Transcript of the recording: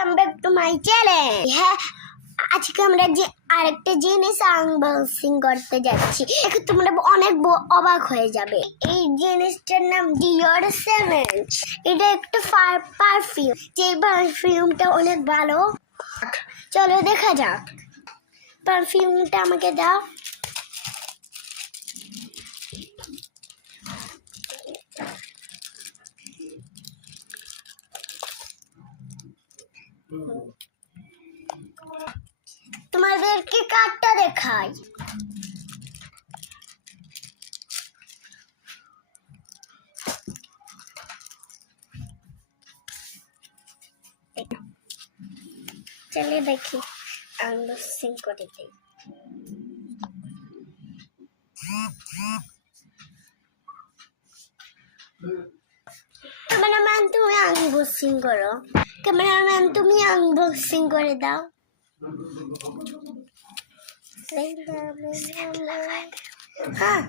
Welcome back to my channel. হ্যাঁ, আজকে আমরা যে আরেকটা জিনিস আনবক্সিং করতে যাচ্ছি, তোমরা অনেক অবাক হয়ে যাবে। এই জিনিসটার নাম ডিওর 7। এটা একটা পারফিউম, যে পারফিউমটা অনেক ভালো। চলো দেখা যাক। পারফিউমটা আমাকে দাও। তোমাদেরকে কার্ডটা দেখাই। চলে দেখি, আনবক্সিং করে দিই। ক্যামেরাম্যান তুমি আনবক্সিং করো। ক্যামেরাম্যান তুমি আনবক্সিং করে দাও। হ্যাঁ,